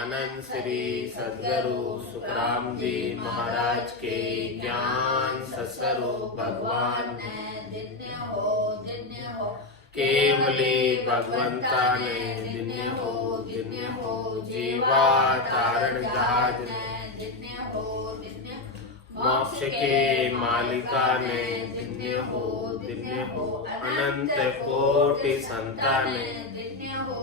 आनंद श्री सद्गुरु सुखराम जी महाराज के ज्ञान सस्वरूप भगवान दिन्य हो केवली भगवंता ने दिन्य हो जीवा तारण जहाज दिन्य हो मोक्ष के मालिका ने दिन्य हो अनंत कोटि संतान दिन्य हो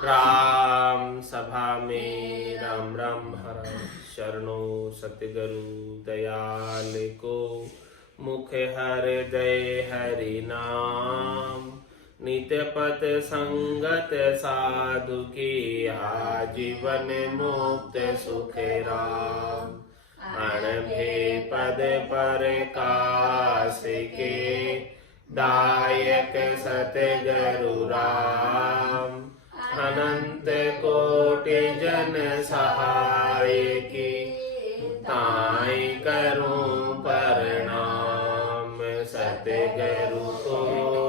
राम सभा में राम राम हर शरणो सतगुरु दयाल को मुख हृदय हरि नाम नित्य पथ संगत साधु की आजीवन मुक्त सुख राम अणभे पद पर काश के दायक सतगुरु राम अनंत कोटि जन सहाय की ताई करूं प्रणाम सतगुरु को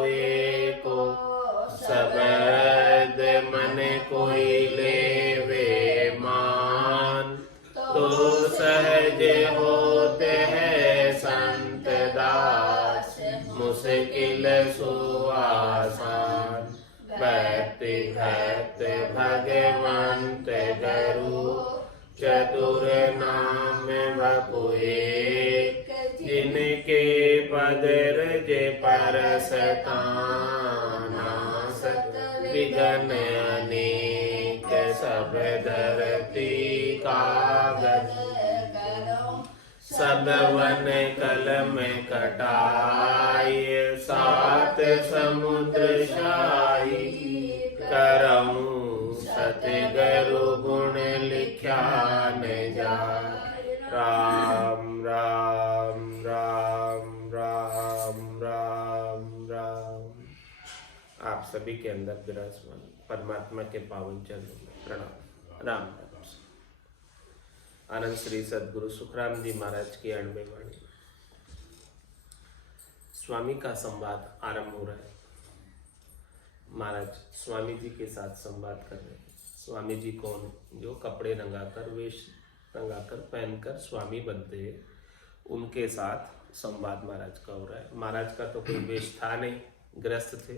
एको शब्द मन कोई लेवे मान तो सहज होते हैं संत दास मुश्किल सुआसान भक्ति भक्त भगवंत गुरु चतुर नाम बपुए जिनके पद रज परसताना सत विघ्न अनेक सब धरती कागज सब वन कलम कटाई सात समुद्र शाही करऊं सतगुरु गुण लिख्या न जाए राम राम राम राम राम राम। आप सभी के अंदर विराजमान परमात्मा के पावन चरणों में प्रणाम राम राम। आनंद श्री सद्गुरु सुखराम जी महाराज की 98 वाणी स्वामी का संवाद आरंभ हो रहा है। महाराज स्वामी जी के साथ संवाद कर रहे हैं। स्वामी जी कौन? जो कपड़े रंगाकर वेश रंगाकर पहनकर स्वामी बनते हैं, उनके साथ संवाद महाराज का हो रहा है। महाराज का तो कोई वेश था नहीं, गृहस्थ थे,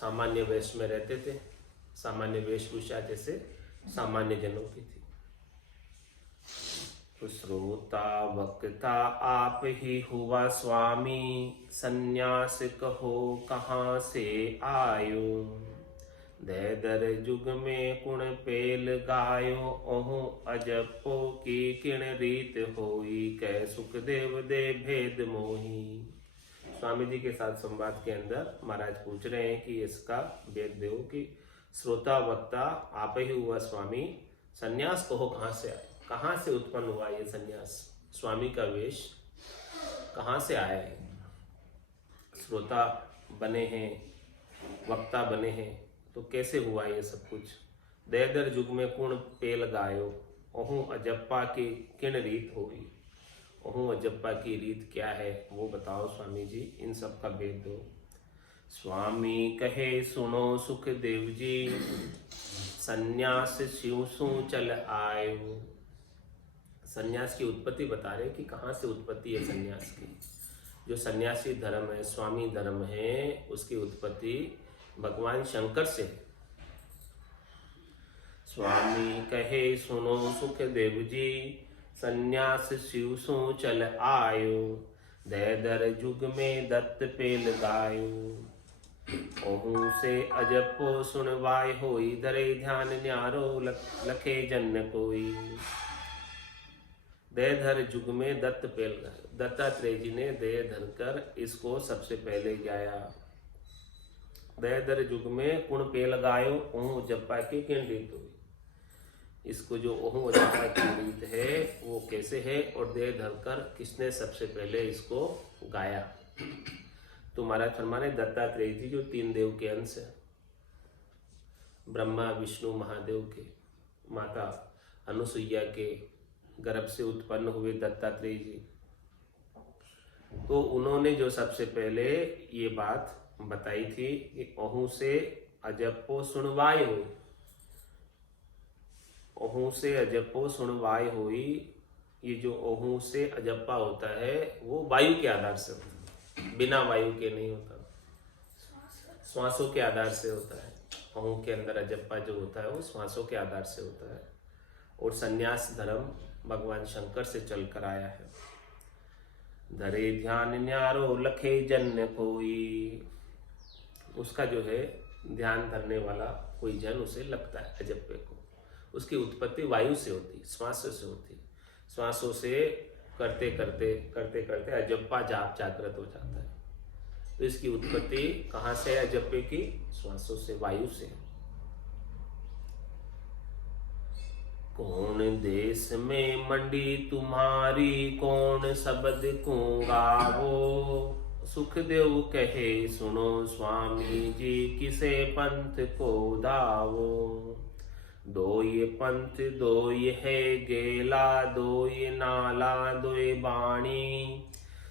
सामान्य वेश में रहते थे। सामान्य वेशभूषा जैसे सामान्य जनों की थी। श्रोता वक्ता आप ही हुआ स्वामी, सन्यास कहो कहाँ से आयो। दे दर युग में कुण पेल गायो, ओहु अजपो की किण रीत होई। कै सुखदेव दे भेद मोही। स्वामी जी के साथ संवाद के अंदर महाराज पूछ रहे हैं कि इसका भेद दो कि श्रोता वक्ता आप ही हुआ स्वामी, सन्यास कहो कहाँ से आए। कहाँ से उत्पन्न हुआ ये सन्यास? स्वामी का वेश कहाँ से आया है? श्रोता बने हैं, वक्ता बने हैं, तो कैसे हुआ ये सब कुछ? दर युग में कुण पेल गायो, ओहू अजप्पा की किण रीत होगी। ओहू अजप्पा की रीत क्या है वो बताओ स्वामी जी, इन सब का भेद दो। स्वामी कहे सुनो सुखदेव जी, सन्यास शिव सु चल आयो। सन्यास की उत्पत्ति बता रहे कि कहाँ से उत्पत्ति है सन्यास की। जो सन्यासी धर्म है, स्वामी धर्म है, उसकी उत्पत्ति भगवान शंकर से है। स्वामी कहे सुनो सुखदेव जी, सन्यास शिव सु चल आयो। दर युग में दत्त पेल गायो, ओहू से अजपो सुनवाय होई। धरे ध्यान न्यारो लखे जन कोई। देह धर युग में दत्त पेल गायो। दत्तात्रेय जी ने देह धरकर इसको सबसे पहले गाया। देह धर युग में कुण पेल गायो, ओहू जप्पा की किण रीत हुई। इसको जो ओहू जप्पा की रीत है वो कैसे है और देह धरकर किसने सबसे पहले इसको गाया? तो महाराज फरमाने दत्तात्रेय जी जो 3 देव के अंश है, ब्रह्मा विष्णु महादेव के, माता अनुसुईया के गर्भ से उत्पन्न हुए दत्तात्रेय जी, तो उन्होंने जो सबसे पहले ये बात बताई थी कि ओहू से अजप्पो सुनवाई हुई। ओहू से अजपो सुनवाई हुई। ये जो ओहू से अजप्पा होता है वो वायु के आधार से होता है, बिना वायु के नहीं होता, श्वासों के आधार से होता है। ओहू के अंदर अजप्पा जो होता है वो श्वासों के आधार से होता है। और संन्यास धर्म भगवान शंकर से चल कर आया है। धरे ध्यान न्यारो लखे जन कोई, उसका जो है ध्यान धरने वाला कोई जन उसे लगता है अजप्पे को। उसकी उत्पत्ति वायु से होती, श्वासों से होती। श्वासों से करते करते करते करते अजप्पा जागृत हो जाता है। तो इसकी उत्पत्ति कहाँ से है अजप्पे की? श्वासों से, वायु से। कौन देश में मंडी तुम्हारी, कौन शब्द को गावो। सुखदेव कहे सुनो स्वामी जी, किसे पंथ को दावो। दो ये पंथ दो ये है गेला, दो ये नाला दो ये बाणी।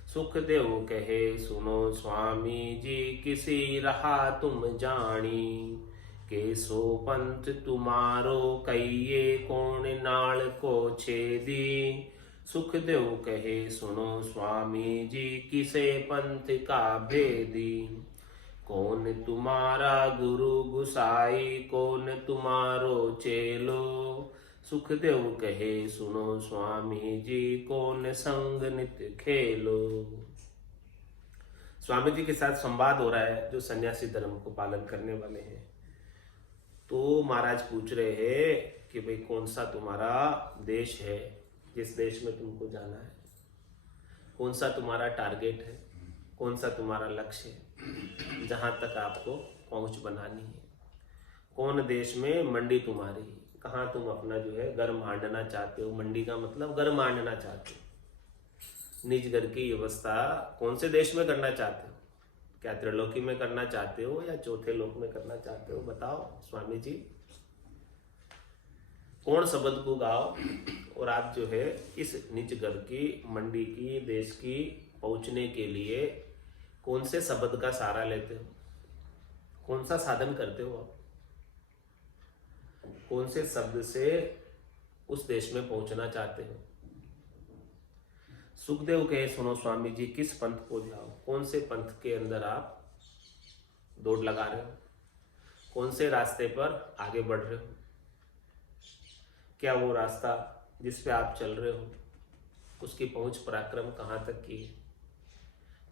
सुखदेव कहे सुनो स्वामी जी, किसी रहा तुम जानी। केसो पंथ तुम्हारो कहिए, कौन नाल को छेदी। सुखदेव कहे सुनो स्वामी जी, किसे पंथ का भेदी। कौन तुम्हारा गुरु गुसाई, कौन तुम्हारो चेलो। सुखदेव कहे सुनो स्वामी जी, कौन संग नित खेलो। स्वामी जी के साथ संवाद हो रहा है जो सन्यासी धर्म को पालन करने वाले हैं। तो महाराज पूछ रहे हैं कि भाई कौन सा तुम्हारा देश है, जिस देश में तुमको जाना है, कौन सा तुम्हारा टारगेट है, कौन सा तुम्हारा लक्ष्य है, जहां तक आपको पहुंच बनानी है। कौन देश में मंडी तुम्हारी, कहाँ तुम अपना जो है घर मांडना चाहते हो। मंडी का मतलब घर मांडना चाहते हो। निज घर की व्यवस्था कौन से देश में करना चाहते हो? क्या त्रिलोकी में करना चाहते हो या चौथे लोक में करना चाहते हो? बताओ स्वामी जी। कौन शब्द को गाओ। और आप जो है इस निज घर की, मंडी की, देश की पहुंचने के लिए कौन से शब्द का सहारा लेते हो? कौन सा साधन करते हो आप? कौन से शब्द से उस देश में पहुंचना चाहते हो? सुखदेव कहे सुनो स्वामी जी, किस पंथ को जाओ। कौन से पंथ के अंदर आप दौड़ लगा रहे हो? कौन से रास्ते पर आगे बढ़ रहे हो? क्या वो रास्ता जिस पे आप चल रहे हो उसकी पहुंच पराक्रम कहाँ तक की है?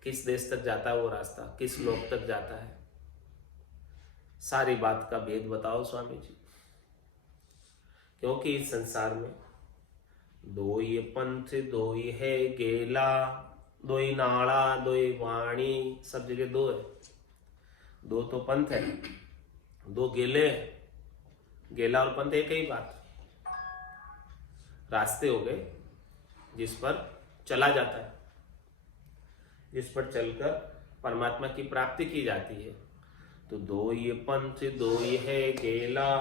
किस देश तक जाता है वो रास्ता, किस लोक तक जाता है? सारी बात का भेद बताओ स्वामी जी। क्योंकि इस संसार में दो ये पंथ दो ये है गेला, दो ही नाड़ा दो ही वाणी। सब जगह दो है। दो तो पंथ है, दो गेले है। गेला और पंथ एक ही बात। रास्ते हो गए जिस पर चला जाता है, जिस पर चलकर परमात्मा की प्राप्ति की जाती है। तो दो ये पंथ दो ये है गेला,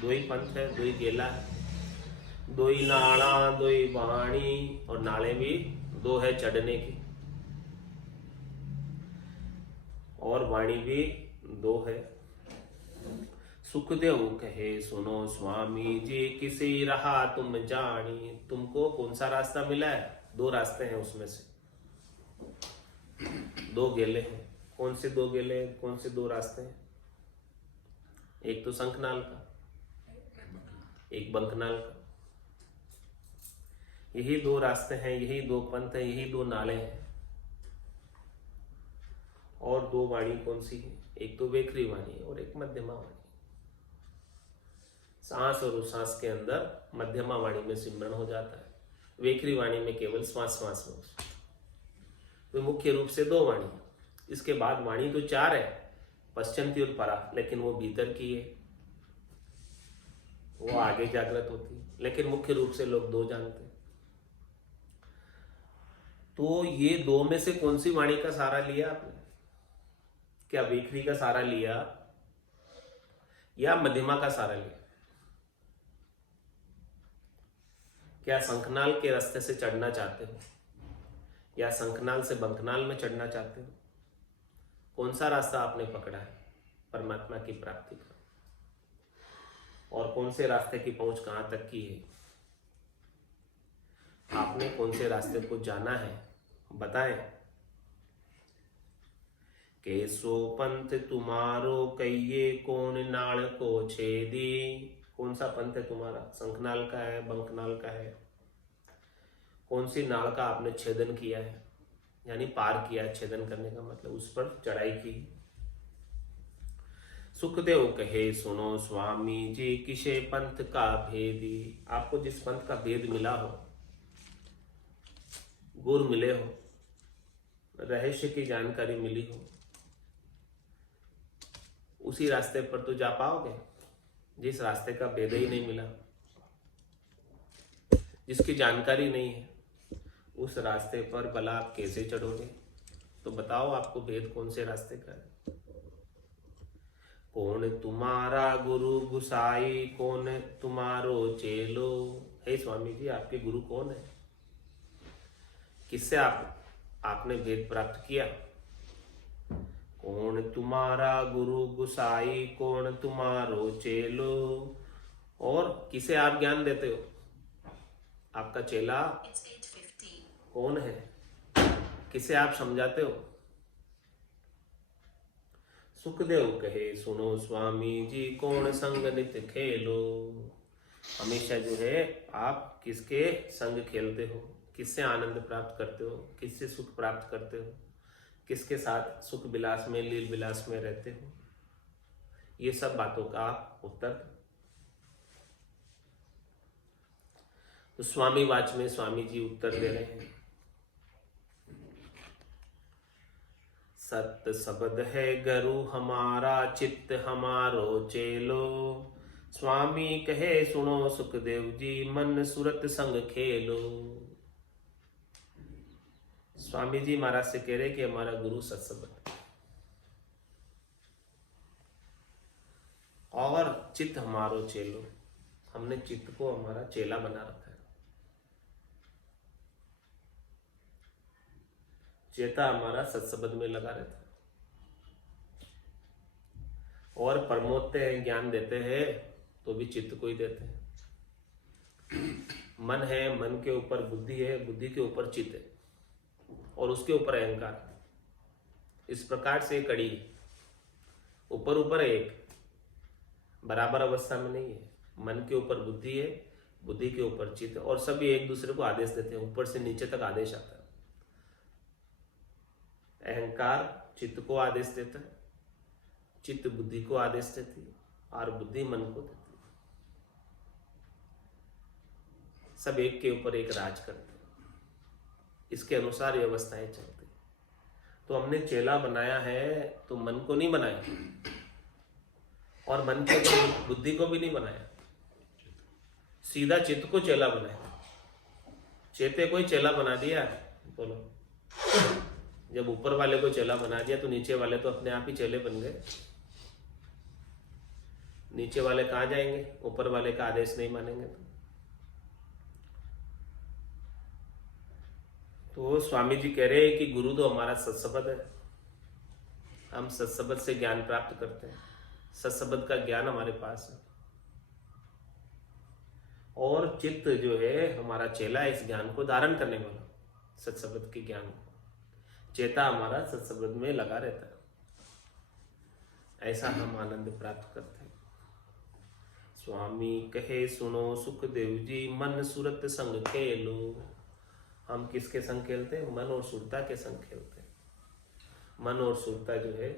दो ही पंथ है, दो ही गेला है। दो ही नाड़ा दो ही वाणी, और नाले भी दो है चढ़ने की, और वाणी भी दो है। सुखदेव कहे सुनो स्वामी जी, किसी रहा तुम जानी। तुमको कौन सा रास्ता मिला है? दो रास्ते हैं, उसमें से दो गेले हैं। कौन से दो गेले, कौन से दो रास्ते हैं? एक तो शंखनाल का, एक बंकनाल का। यही दो रास्ते हैं, यही दो पंथ हैं, यही दो नाले हैं। और दो वाणी कौन सी है? एक तो वेखरी वाणी और एक मध्यमा वाणी। सांस और उच्छ्वास के अंदर मध्यमा वाणी में सिमरन हो जाता है। वेखरी वाणी में केवल श्वास श्वास में। तो मुख्य रूप से दो वाणी। इसके बाद वाणी तो चार है, पश्चिमती और परा, लेकिन वो भीतर की है, वो आगे जागृत होती है। लेकिन मुख्य रूप से लोग दो जानते हैं। तो ये दो में से कौन सी वाणी का सहारा लिया आपने? क्या वेखरी का सहारा लिया या मध्यमा का सहारा लिया? क्या शंखनाल के रास्ते से चढ़ना चाहते हो या शंखनाल से बंकनाल में चढ़ना चाहते हो? कौन सा रास्ता आपने पकड़ा है परमात्मा की प्राप्ति का? और कौन से रास्ते की पहुंच कहां तक की है? आपने कौन से रास्ते को जाना है, बताएं। केसो पंथ तुम्हारो कहिए, कौन नाल को छेदी। कौन सा पंथ है तुम्हारा? शंखनाल का है, बंखनाल का है? कौन सी नाल का आपने छेदन किया है, यानी पार किया है। छेदन करने का मतलब उस पर चढ़ाई की। सुखदेव कहे सुनो स्वामी जी, किसे पंथ का भेदी। आपको जिस पंथ का भेद मिला हो, गुर मिले हो, रहस्य की जानकारी मिली हो, उसी रास्ते पर तो जा पाओगे। जिस रास्ते का भेद ही नहीं मिला, जिसकी जानकारी नहीं है, उस रास्ते पर भला आप कैसे चढ़ोगे? तो बताओ आपको भेद कौन से रास्ते का है। कौन तुम्हारा गुरु गुसाई, कौन तुम्हारो चेलो। हे स्वामी जी, आपके गुरु कौन है? किससे आपने भेद प्राप्त किया? कौन तुम्हारा गुरु गुसाई, कौन तुम्हारो चेलो। और किसे आप ज्ञान देते हो? आपका चेला कौन है? किसे आप समझाते हो? सुखदेव कहे सुनो स्वामी जी, कौन संग नित खेलो। हमेशा जो है आप किसके संग खेलते हो, किससे आनंद प्राप्त करते हो, किससे सुख प्राप्त करते हो, किसके साथ सुख विलास में, लील विलास में रहते हो। ये सब बातों का उत्तर। तो स्वामी वाच में स्वामी जी उत्तर दे रहे हैं। सत्य शब्द है गुरु हमारा, चित्त हमारो चेलो। स्वामी कहे सुनो सुखदेव जी, मन सुरत संग खेलो। स्वामी जी महाराज से कह रहे कि हमारा गुरु सत्संग और चित्त हमारो चेलो। हमने चित्त को हमारा चेला बना रखा है। चेता हमारा सत्संग में लगा रहता है और परमोत्ते ज्ञान देते हैं तो भी चित्त को ही देते हैं। मन है, मन के ऊपर बुद्धि है, बुद्धि के ऊपर चित्त है और उसके ऊपर अहंकार। इस प्रकार से कड़ी ऊपर ऊपर एक बराबर अवस्था में नहीं है। मन के ऊपर बुद्धि है, बुद्धि के ऊपर चित्त, और सभी एक दूसरे को आदेश देते हैं। ऊपर से नीचे तक आदेश आता है। अहंकार चित्त को आदेश देता है, चित्त बुद्धि को आदेश देती है और बुद्धि मन को देती है। सब एक के ऊपर एक राज करते हैं। इसके अनुसार ये अवस्थाएं चलती है। तो हमने चेला बनाया है तो मन को नहीं बनाया और मन के ऊपर बुद्धि को भी नहीं बनाया, सीधा चित्त को चेला बनाया। चेते को ही चेला बना दिया। बोलो, जब ऊपर वाले को चेला बना दिया तो नीचे वाले तो अपने आप ही चेले बन गए। नीचे वाले कहाँ जाएंगे? ऊपर वाले का आदेश नहीं मानेंगे तो स्वामी जी कह रहे हैं कि गुरु तो हमारा सत्संग है। हम सत्संग से ज्ञान प्राप्त करते हैं। सत्संग का ज्ञान हमारे पास है और चित्त जो है हमारा चेला, इस ज्ञान को धारण करने वाला, सत्संग के ज्ञान को। चेता हमारा सत्संग में लगा रहता है। ऐसा हम आनंद प्राप्त करते हैं। स्वामी कहे सुनो सुखदेव जी, मन सुरत संग खेलो। हम किसके संग खेलते हैं? मन और सुरता के संग खेलते हैं। मन और सुरता जो है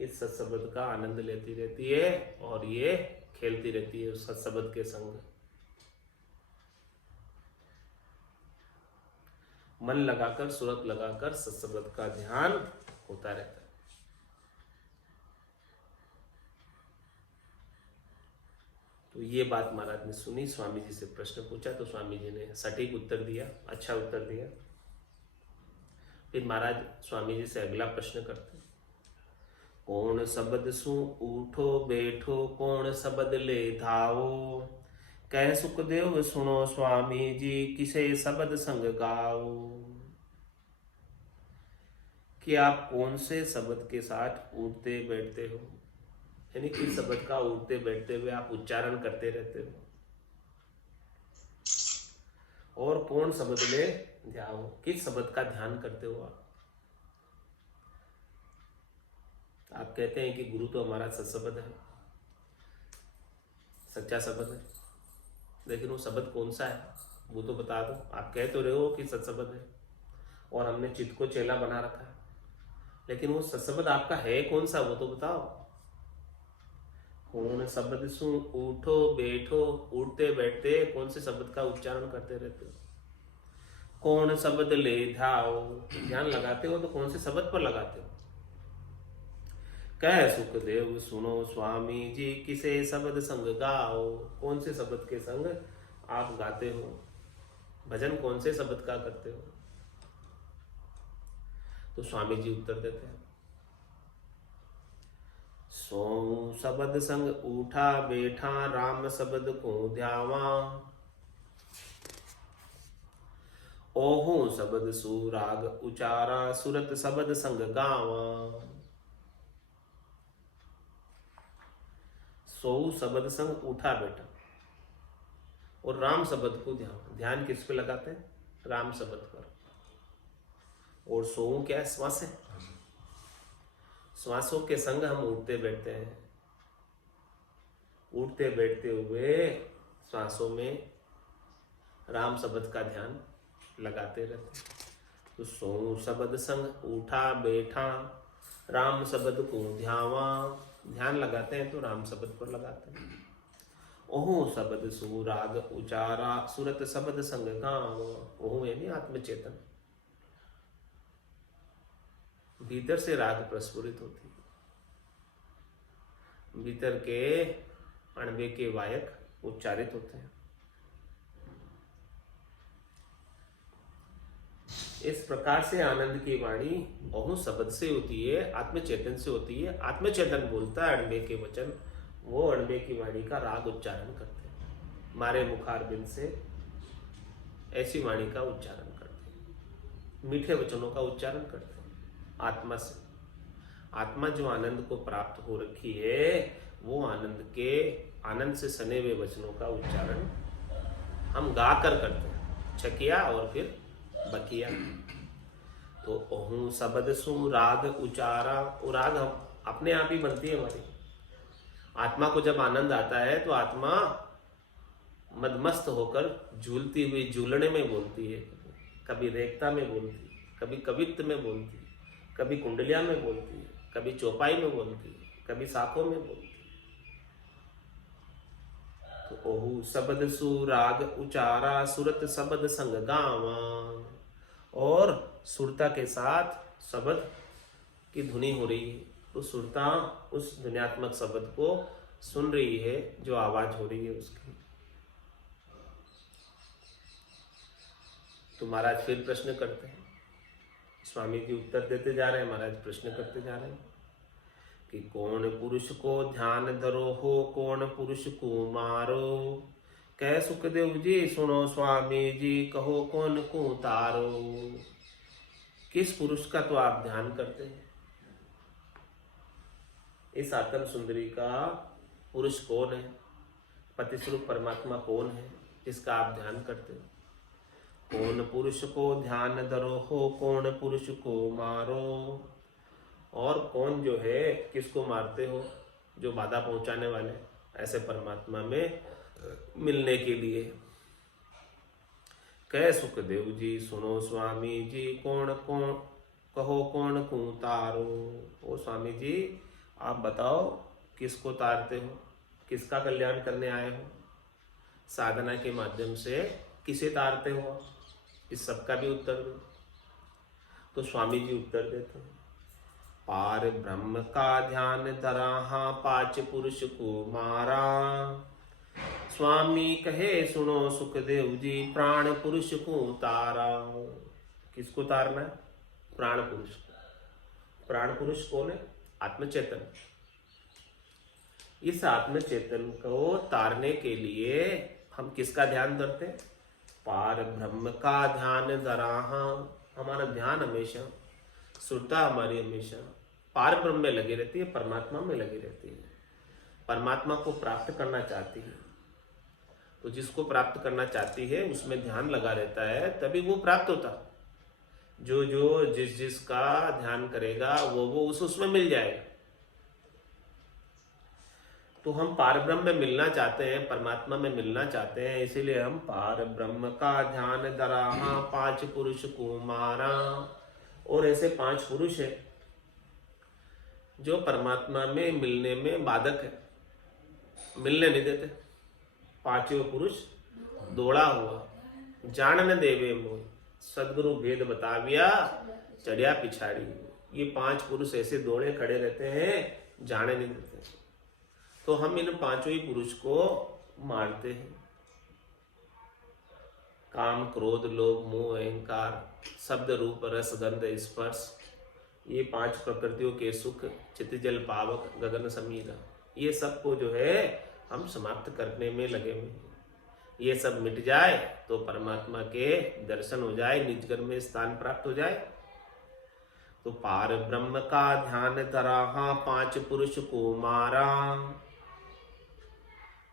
इस सत्संग का आनंद लेती रहती है और ये खेलती रहती है उस सत्संग के संग। मन लगाकर, सुरत लगाकर सत्संग का ध्यान होता रहता है। तो ये बात महाराज ने सुनी, स्वामी जी से प्रश्न पूछा तो स्वामी जी ने सटीक उत्तर दिया, अच्छा उत्तर दिया। फिर महाराज स्वामी जी से अगला प्रश्न करते, कौन शब्द सु उठो बैठो, कौन शब्द ले धाओ। कह सुखदेव सुनो स्वामी जी, किसे शब्द संग गाओ। कि आप कौन से शब्द के साथ उठते बैठते हो, यानी किस शब्द का उठते बैठते हुए आप उच्चारण करते रहते हो, और कौन शब्द में ध्यान, किस शब्द का ध्यान करते हो आप कहते हैं कि गुरु तो हमारा सत्शब्द है, सच्चा शब्द है, लेकिन वो शब्द कौन सा है वो तो बता दो। आप कह तो रहे हो कि सत्शब्द है और हमने चित्त को चेला बना रखा है, लेकिन वो सत्शब्द आपका है कौन सा वो तो बताओ। कौन शब्द सुन उठो बैठो, उठते बैठते कौन से शब्द का उच्चारण करते रहते हो, कौन शब्द ले ध्याओ, ध्यान लगाते हो तो कौन से शब्द पर लगाते हो। कह सुखदेव सुनो स्वामी जी, किसे शब्द संग गाओ, कौन से शब्द के संग आप गाते हो, भजन कौन से शब्द का करते हो। तो स्वामी जी उत्तर देते हैं, सो शब्द संग उठा बैठा, राम शब्द को ध्यावा, ओहू शब्द सुराग उचारा, सुरत शब्द संग गावा। सो शब्द संग उठा बैठा और राम शब्द को ध्यान, ध्यान किस पे लगाते हैं, राम शब्द पर। और सो क्या है, श्वास है, श्वासों के संग हम उठते बैठते हैं, उठते बैठते हुए श्वासों में राम शब्द का ध्यान लगाते रहते हैं। तो सो शब्द संग उठा बैठा, राम शब्द को ध्यावा, ध्यान लगाते हैं तो राम शब्द पर लगाते हैं। ओहू शब्द सुराग उचारा, सुरत शब्द संग गाँव, ओहू यानी आत्मचेतन, भीतर से राग प्रस्फुरित होती है, भीतर के अणवे के वायक उच्चारित होते हैं। इस प्रकार से आनंद की वाणी ओहू शब्द से होती है, आत्मचेतन से होती है। आत्मचेतन बोलता है अणवे के वचन, वो अणवे की वाणी का राग उच्चारण करते हैं, मारे मुखारबिंद से ऐसी वाणी का उच्चारण करते हैं, मीठे वचनों का उच्चारण करते हैं आत्मा से। आत्मा जो आनंद को प्राप्त हो रखी है, वो आनंद से सने हुए वचनों का उच्चारण हम गाकर करते हैं, छकिया और फिर बकिया। तो ओहू शब्द सु राग उचारा, वो राग हम अपने आप ही बनती है हमारी। आत्मा को जब आनंद आता है तो आत्मा मदमस्त होकर झूलती हुई झूलने में बोलती है, कभी रेखता में बोलती है, कभी कवित्व में बोलती है, कभी कुंडलिया में बोलती है, कभी चौपाई में बोलती है, कभी शाखों में बोलती है। तो ओहू शब्द सु राग उचारा, सुरत शब्द संग गावा, और सुरता के साथ शब्द की धुनी हो रही है, तो सुरता उस ध्वन्यात्मक शब्द को सुन रही है, जो आवाज हो रही है उसकी। तो महाराज फिर प्रश्न करते हैं, स्वामी जी उत्तर देते जा रहे हैं, महाराज प्रश्न करते जा रहे हैं कि कौन पुरुष को ध्यान धरो हो, कौन पुरुष को मारो। कह सुखदेव जी सुनो स्वामी जी, कहो कौन को तारो। किस पुरुष का तो आप ध्यान करते हैं, इस आत्म सुंदरी का पुरुष कौन है, पति स्वरूप परमात्मा कौन है जिसका आप ध्यान करते हो। कौन पुरुष को ध्यान धरो हो, कौन पुरुष को मारो। और कौन जो है किसको मारते हो, जो बाधा पहुंचाने वाले ऐसे परमात्मा में मिलने के लिए। कह सुखदेव जी सुनो स्वामी जी, कौन कौन कहो कौन को तारो। ओ स्वामी जी आप बताओ किसको तारते हो, किसका कल्याण करने आए हो, साधना के माध्यम से किसे तारते हो, इस सब का भी उत्तर दो। तो स्वामी जी उत्तर देते हैं, पार ब्रह्म का ध्यान धरा, पांच पुरुष को मारा। स्वामी कहे सुनो सुखदेव जी, प्राण पुरुष को तारा। किसको तारना है, प्राण पुरुष को। प्राण पुरुष कौन है, आत्मचेतन। इस आत्मचेतन को तारने के लिए हम किसका ध्यान धरते हैं, पार ब्रह्म का ध्यान धरा। हमारा ध्यान हमेशा, सुरता हमारी हमेशा पार ब्रह्म में लगी रहती है, परमात्मा में लगी रहती है। परमात्मा को प्राप्त करना चाहती है। तो जिसको प्राप्त करना चाहती है उसमें ध्यान लगा रहता है, तभी वो प्राप्त होता। जो जो जिस जिसका ध्यान करेगा वो उसमें मिल जाएगा। तो हम पार ब्रह्म में मिलना चाहते हैं, परमात्मा में मिलना चाहते हैं, इसीलिए हम पार ब्रह्म का ध्यान धराहा, 5 पुरुष कुमारा। और ऐसे 5 पुरुष है जो परमात्मा में मिलने में बाधक है, मिलने नहीं देते। 5 पुरुष दौड़ा हुआ, जान न देवे मोह, सदगुरु भेद बताविया, चढ़िया पिछाड़ी। ये 5 पुरुष ऐसे दौड़े खड़े रहते हैं, जाने नहीं देते। तो हम इन 5 ही पुरुष को मारते हैं। काम, क्रोध, लोभ, मोह, अहंकार, शब्द, रूप, रस, गंध, स्पर्श, ये 5 प्रकृतियों के सुख, चित्त, जल, पावक, गगन, समीरा, ये सब को जो है हम समाप्त करने में लगे हुए हैं। ये सब मिट जाए तो परमात्मा के दर्शन हो जाए, निजगर में स्थान प्राप्त हो जाए। तो पार ब्रह्म का ध्यान धराहा, 5 पुरुष को मारा।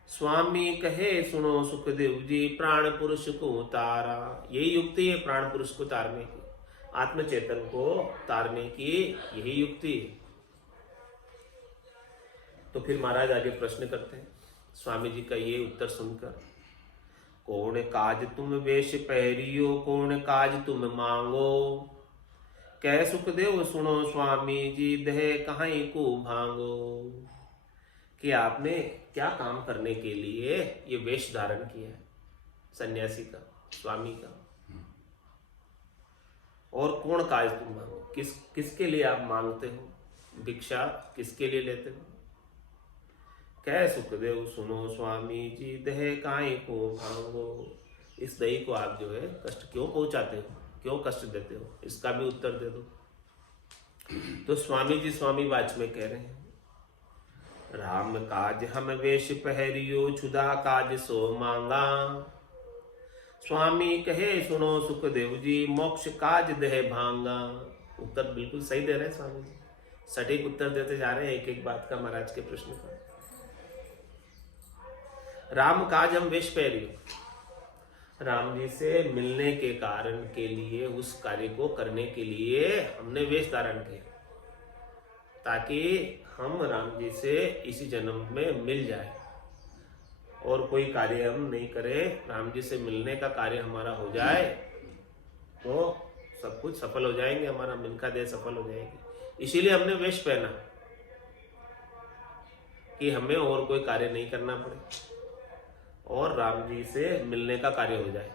स्वामी कहे सुनो सुखदेव जी, प्राण पुरुष को उतारा। यही युक्ति है प्राण पुरुष को तारने की, आत्मचेतन को तारने की यही युक्ति है। तो फिर महाराज आगे प्रश्न करते हैं स्वामी जी का ये उत्तर सुनकर। कौन काज तुम वेश पहरियो, कौन काज तुम मांगो। कह सुखदेव सुनो स्वामी जी, देह कहीं को भांगो। कि आपने क्या काम करने के लिए ये वेश धारण किया है, सन्यासी का, स्वामी का। और कौन काज तुम मांगो, किसके लिए आप मांगते हो, भिक्षा किसके लिए लेते हो। कह सुखदेव सुनो स्वामी जी, देह काहे को भांगो। इस दही को आप जो है कष्ट क्यों पहुंचाते हो, क्यों कष्ट देते हो, इसका भी उत्तर दे दो। तो स्वामी जी स्वामी वाच में कह रहे हैं, राम काज हम वेश पहरियो, क्षुधा काज सो मांगा। स्वामी कहे सुनो सुखदेव जी, मोक्ष काज देह भांगा। उत्तर बिल्कुल सही दे रहे हैं स्वामी जी, सटीक उत्तर देते जा रहे हैं एक एक बात का महाराज के प्रश्न का। राम काज हम वेश पहरियो, राम जी से मिलने के कारण के लिए, उस कार्य को करने के लिए हमने वेश धारण किया, ताकि हम राम जी से इसी जन्म में मिल जाए। और कोई कार्य हम नहीं करें, राम जी से मिलने का कार्य हमारा हो जाए तो सब कुछ सफल हो जाएंगे, हमारा मिनका देह सफल हो जाएगी। इसीलिए हमने वेश पहना कि हमें और कोई कार्य नहीं करना पड़े और राम जी से मिलने का कार्य हो जाए।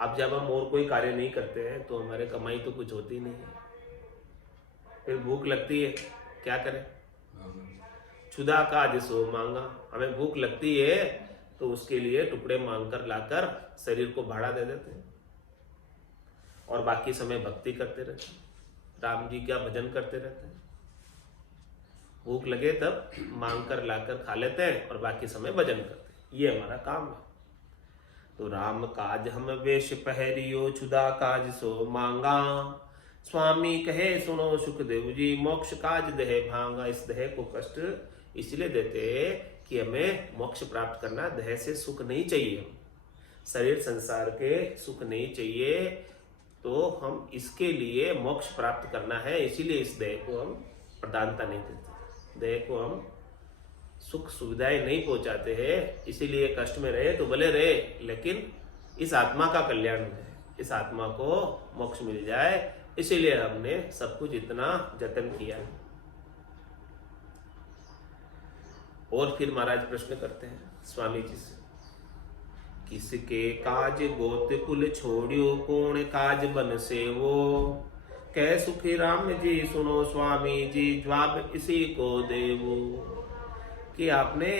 अब जब हम और कोई कार्य नहीं करते हैं तो हमारे कमाई तो कुछ होती नहीं है, फिर भूख लगती है, क्या करें। क्षुधा काज सो मांगा, हमें भूख लगती है तो उसके लिए टुकड़े मांगकर लाकर शरीर को भाड़ा दे देते हैं और बाकी समय भक्ति करते रहते हैं, राम जी का भजन करते रहते हैं। भूख लगे तब मांग कर लाकर खा लेते हैं और बाकी समय भजन करते हैं, ये हमारा काम है। तो राम काज हम वेश पहरियो, क्षुधा काज सो मांगा। स्वामी कहे सुनो सुखदेव जी, मोक्ष काज देह भांगा। इस देह को कष्ट इसलिए देते कि हमें मोक्ष प्राप्त करना, देह से सुख नहीं चाहिए, शरीर संसार के सुख नहीं चाहिए, तो हम इसके लिए मोक्ष प्राप्त करना है, इसीलिए इस देह को हम प्रधानता नहीं देते, देह को हम सुख सुविधाएं नहीं पहुंचाते हैं। इसीलिए कष्ट में रहे तो भले रहे, लेकिन इस आत्मा का कल्याण हो जाए, इस आत्मा को मोक्ष मिल जाए, इसीलिए हमने सब कुछ इतना जतन किया है। और फिर महाराज प्रश्न करते हैं स्वामी जी से, किसके काज गोत कुल छोड़ियो, कौन काज बन सेवो। कह सुखी राम जी सुनो स्वामी जी, जवाब इसी को देवो। कि आपने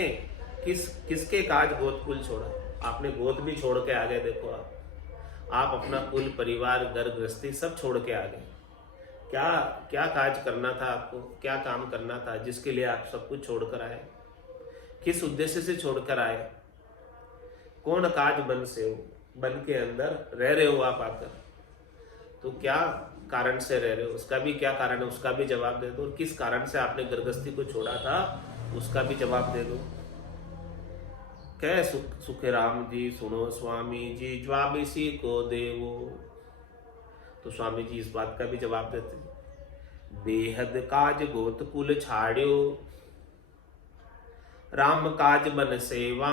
किसके काज गोत कुल छोड़ा, आपने गोत भी छोड़ के आ गए। देखो आप अपना कुल परिवार घर गृहस्थी सब छोड़ के आ गए। क्या काज करना था आपको, क्या काम करना था जिसके लिए आप सब कुछ छोड़कर आए, किस उद्देश्य से छोड़कर आए। कौन काज बन से हो, बन के अंदर रह रहे हो आप आकर, तो क्या कारण से रह रहे हो, उसका भी क्या कारण है उसका भी जवाब दे दो, और किस कारण से आपने गृहस्थी को छोड़ा था उसका भी जवाब दे दो। कह सुखे राम जी सुनो स्वामी जी, जवाब इसी को देवो। तो स्वामी जी इस बात का भी जवाब देते हैं, बेहद काज गोत कुल छाड़्यो, राम काज बन सेवा।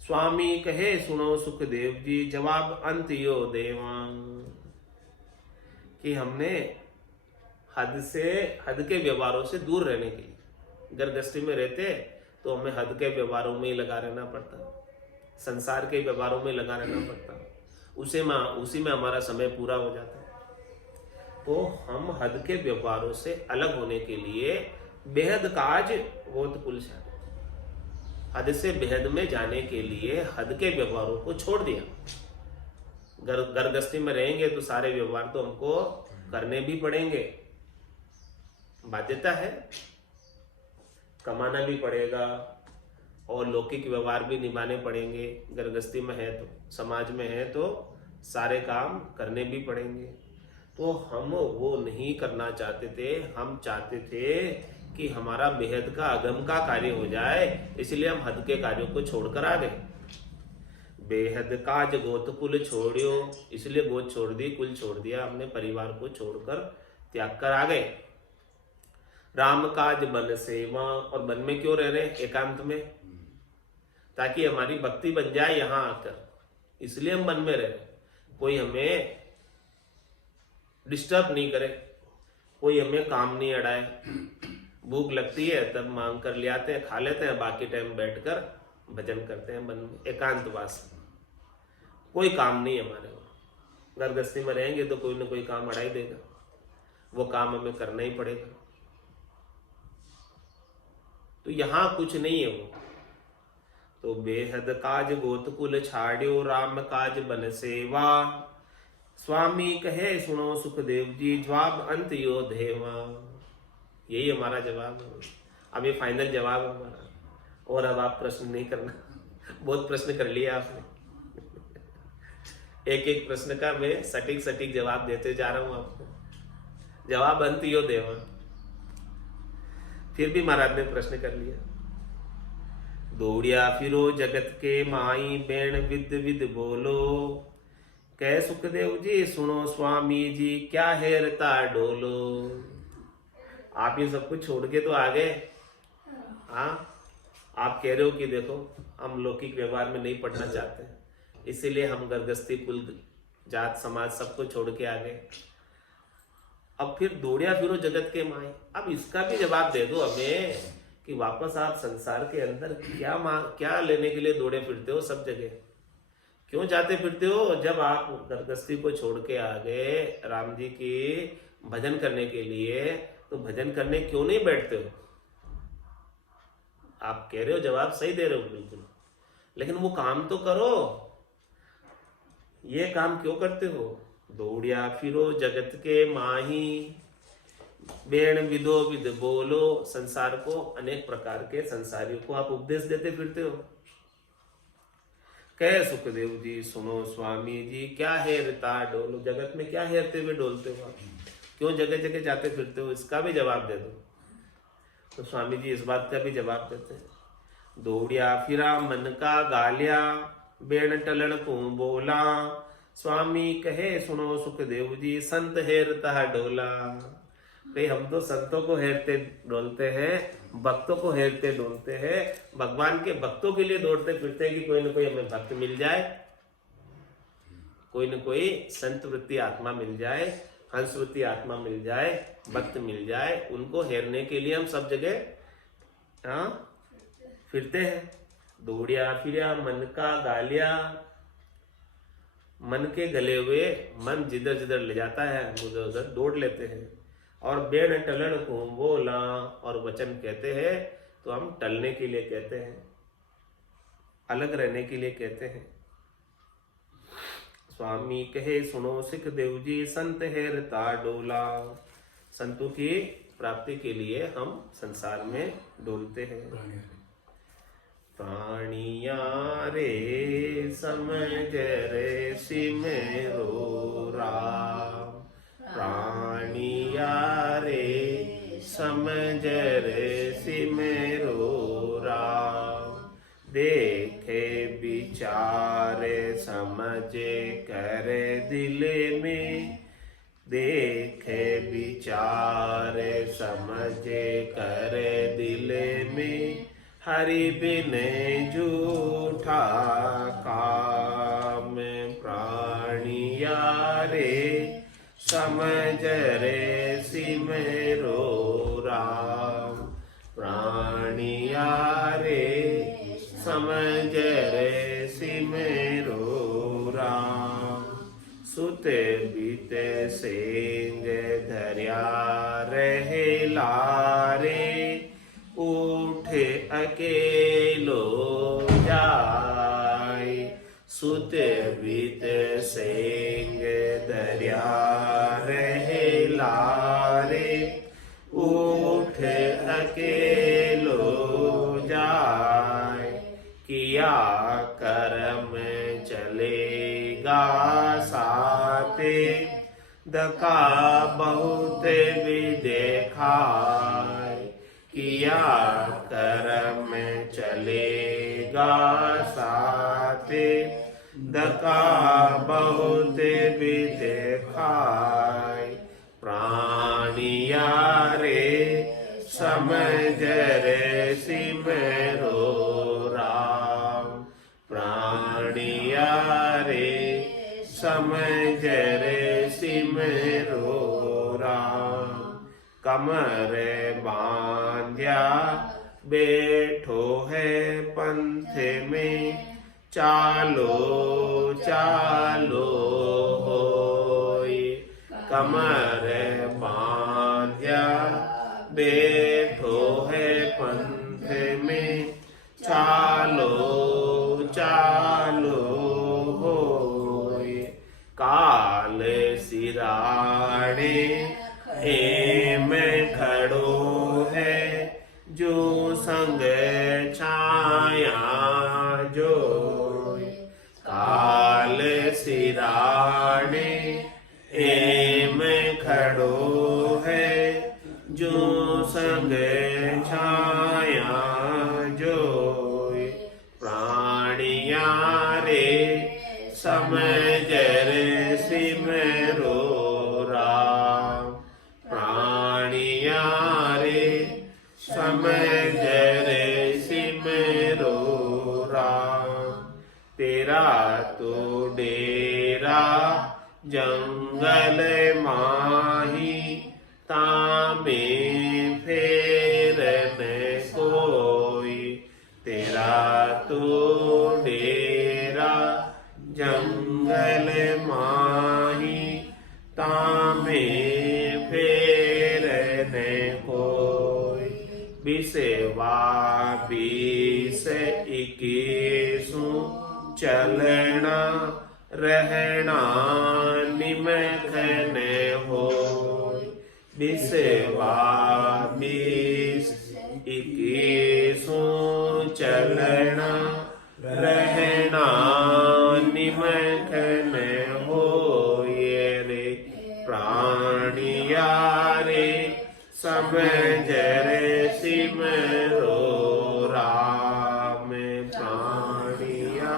स्वामी कहे सुनो सुखदेव जी, जवाब अंत यो देवा। कि हमने हद के व्यवहारों से दूर रहने के लिए, गृहस्थी में रहते तो हमें हद के व्यवहारों में ही लगा रहना पड़ता, संसार के व्यवहारों में लगा रहना पड़ता, उसी में हमारा समय पूरा हो जाता। तो हम हद के व्यवहारों से अलग होने के लिए बेहद काज बहुत कुल छाड़े, हद से बेहद में जाने के लिए हद के व्यवहारों को छोड़ दिया। गृहस्थी में रहेंगे तो सारे व्यवहार तो हमको करने भी पड़ेंगे, बाध्यता है, कमाना भी पड़ेगा और लौकिक व्यवहार भी निभाने पड़ेंगे। गृहस्थी में है तो, समाज में है तो सारे काम करने भी पड़ेंगे। तो हम वो नहीं करना चाहते थे, हम चाहते थे कि हमारा बेहद का अगम का कार्य हो जाए, इसलिए हम हद के कार्यों को छोड़कर आ गए। बेहद काज गोत कुल छोड़ियो, इसलिए गोत छोड़ दी, कुल छोड़ दिया, हमने परिवार को छोड़कर त्याग कर आ गए। राम काज बन सेवा, और वन में क्यों रह रहे हैं, एकांत में, ताकि हमारी भक्ति बन जाए यहाँ आकर, इसलिए हम वन में रहे। कोई हमें डिस्टर्ब नहीं करे, कोई हमें काम नहीं अड़ाए, भूख लगती है तब मांग कर ले आते हैं, खा लेते हैं, बाकी टाइम बैठकर भजन करते हैं वन में, एकांतवास। कोई काम नहीं हमारे को। गृहस्थी में रहेंगे तो कोई ना कोई काम अड़ा ही देगा, वो काम हमें करना ही पड़ेगा। तो यहाँ कुछ नहीं है वो। तो बेहद काज गोत कुल छाड़्यो, राम काज बन सेवा। स्वामी कहे सुनो सुखदेव जी, जवाब अंत यो देवा। यही हमारा जवाब है। अब ये फाइनल जवाब है हमारा, और अब आप प्रश्न नहीं करना। बहुत प्रश्न कर लिया आपने। एक एक प्रश्न का मैं सटीक जवाब देते जा रहा हूं आपको। जवाब अंत यो देवा। फिर भी महाराज ने प्रश्न कर लिया, दौड़िया फिरो जगत के माई, बेण विद विद बोलो। कह सुखदेव जी सुनो स्वामी जी, क्या हेरता डोलो। आप ये सब कुछ छोड़ के तो आ गए। हाँ, आप कह रहे हो कि देखो हम लौकिक व्यवहार में नहीं पढ़ना चाहते, इसीलिए हम गृहस्थी कुल जात समाज सबको छोड़ के आ गए। अब फिर दौड़िया फिरो जगत के माए, अब इसका भी जवाब दे दो हमें कि वापस आप संसार के अंदर क्या लेने के लिए दौड़े फिरते हो सब जगह, क्यों जाते फिरते हो। जब आप गृहस्थी को छोड़ के आ गए राम जी की भजन करने के लिए, तो भजन करने क्यों नहीं बैठते हो। आप कह रहे हो, जवाब सही दे रहे हो बिल्कुल, लेकिन वो काम तो करो। ये काम क्यों करते हो। दौड़िया फिरो जगत के माही, बेण विदो विद बोलो। संसार को, अनेक प्रकार के संसारियों को आप उपदेश देते फिरते हो। कह सुखदेव जी सुनो स्वामी जी, क्या हेरता डोलो। जगत में क्या हेरते हुए डोलते हो आप, क्यों जगह जगह जाते फिरते हो, इसका भी जवाब दे दो। तो स्वामी जी इस बात का भी जवाब देते हैं, दौड़िया फिरा मन का गालिया, बेण टलन को बोला। स्वामी कहे सुनो सुखदेव जी, संत हेरता डोला। भाई हम तो संतों को हेरते डोलते हैं, भक्तों को हेरते डोलते हैं, भगवान के भक्तों के लिए दौड़ते फिरते हैं कि कोई ना कोई हमें भक्त मिल जाए, कोई ना कोई संत वृत्ति आत्मा मिल जाए, हंस वृत्ति आत्मा मिल जाए, भक्त मिल जाए। उनको हेरने के लिए हम सब जगह फिरते हैं। दौड़िया फिरा मन का गालिया, मन के गले हुए, मन जिधर जिधर ले जाता है हम उधर उधर दौड़ लेते हैं। और बेण टलन को बोला, और वचन कहते हैं तो हम टलने के लिए कहते हैं, अलग रहने के लिए कहते हैं। स्वामी कहे सुनो सुखदेव जी, संत हेरता डोला। संतों की प्राप्ति के लिए हम संसार में डोलते हैं। प्राणिया रे समझ रे सिमरो रा, विचार समझे कर दिल में, देखे विचार समझे कर दिल में, हरि बिन झूठा काम प्राणिया रे, समझ रे सिमरो राम, प्राणिया रे समझ रे सिमरो राम। सुत बीत सेंग धर्या रहे लारे, उठे अकेलो जाय, सुत बीत सेंग धर्या रहे लारे, उठ अकेलो जाय, किया कर्म चलेगा साथे, धक्का बहुत भी देखाय, किया कर्म चलेगा साथे, धक्का बहुत भी देखाय, प्राणिया रे समझ रे सिमरो राम, प्राणिया रे समझ रे सिमरो राम। कमर बांध्या बैठो है पंथ में, चालो चालो होय, कमर बांध्या बैठो है पंथ में, चालो चालो होय, काल सिराणे में खड़ो है, जो संग छाया जोय, काल सिराणे में खड़ो है, जो संग छाया जोय, प्राणिया रे समझ रे सिमरो राम, प्राणिया रे समझ रे सिमरो राम। तेरा तो डेरा जंगल माही, तामे फेरन कोई, तेरा तो डेरा जंगल माही, तामे फेरन कोई, बिसेवा 20 21 चलना रहना निमखन हो, बिसेवा 20 21 चलना रहना निमखन हो, ये रे प्राणिया रे समझ रे सिमरो राम, प्राणिया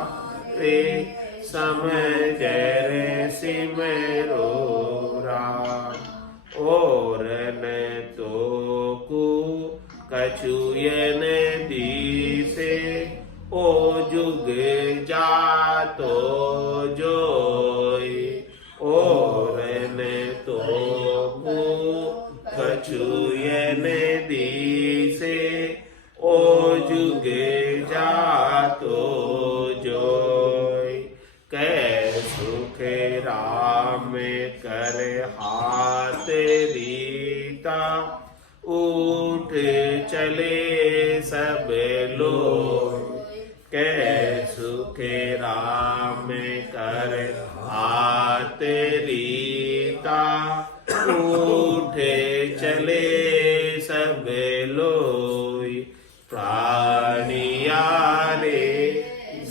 रे समझ रे सिमरो राम। और न तो को कछुयन दिसे, ओ जुग जातो जोय, और न तो को कछुयन दिसे, ओ जुग जातो जोय, कै सुख राम कर हाथ रीता, उठ चले सब लोग, कै सुख राम कर हाथ रीता, उठ चले सब लोग, प्राणिया रे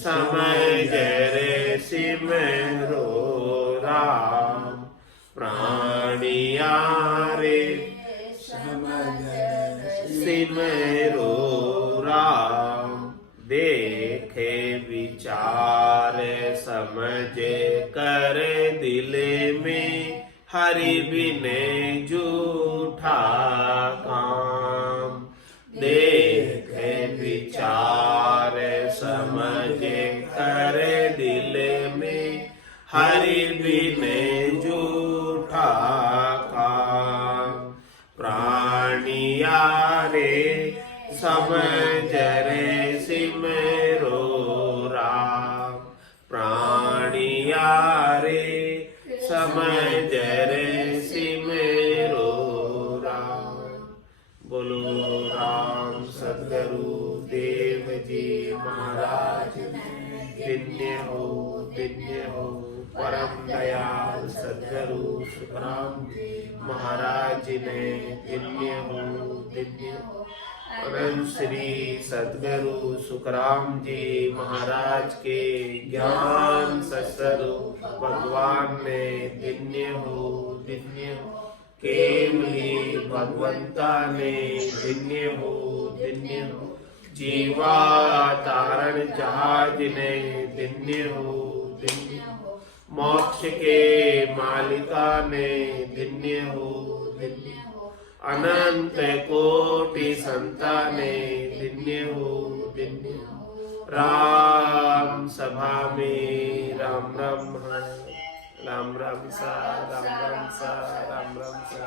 समझ रे सिमरो राम, प्राणिया रे सिमरो राम। देखे विचार समझ कर दिल में हरि बिन झूठा काम। देख विचार समझ कर दिल में हरि बिन झूठा काम। प्राणिया रे समझ रे सिमरो राम। प्राणिया रे समझ रे सिमरो राम। बोलो राम सद्गुरु देव जी महाराज धन्य हो परम दयाल सद्गुरु सुखराम जी महाराज ने धन्य हो। अनंत श्री सद्गुरु सुखराम जी महाराज के ज्ञान सत्स्वरूप भगवान ने धन्य हो। केवली भगवंता ने धन्य हो। जीवा तारण जहाज ने धन्य हो। मोक्ष के मालिका ने धन्य हो। अनंत कोटि संताने धन्य हो। राम सभा में राम राम सा राम राम सा राम राम सा।